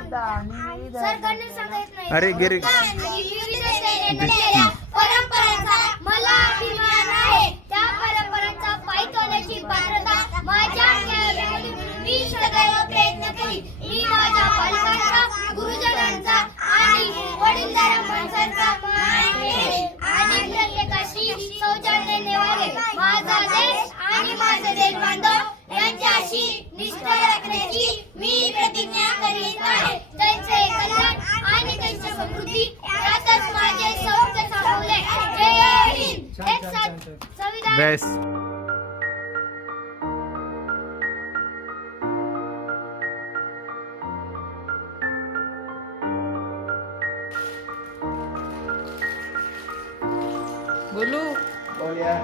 सरकारने सांगत नाही. अरे गिरी परंपरांचा मला अभिमान आहे. त्या परंपरांचा पायथ्याची पात्रता माझ्या अंगावर मी सदैव प्रयत्न करीन. मी माझ्या पालकांचा, गुरुजनांचा आणि वडीलधाऱ्या माणसांचा मान ठेवेन आणि प्रत्येकाशी सौजन्याने वागेन. माझा देश आणि माझे देश बांधव यांच्याशी निष्ठा राखण्याची मी प्रतिज्ञा करीत आहे. त्यांचे कल्याण आणि त्यांची समृद्धी यातच माझे सौख्य सामावले. जय हिंद. एक साथ संविधान. बेस्ट. बोलू बोलिया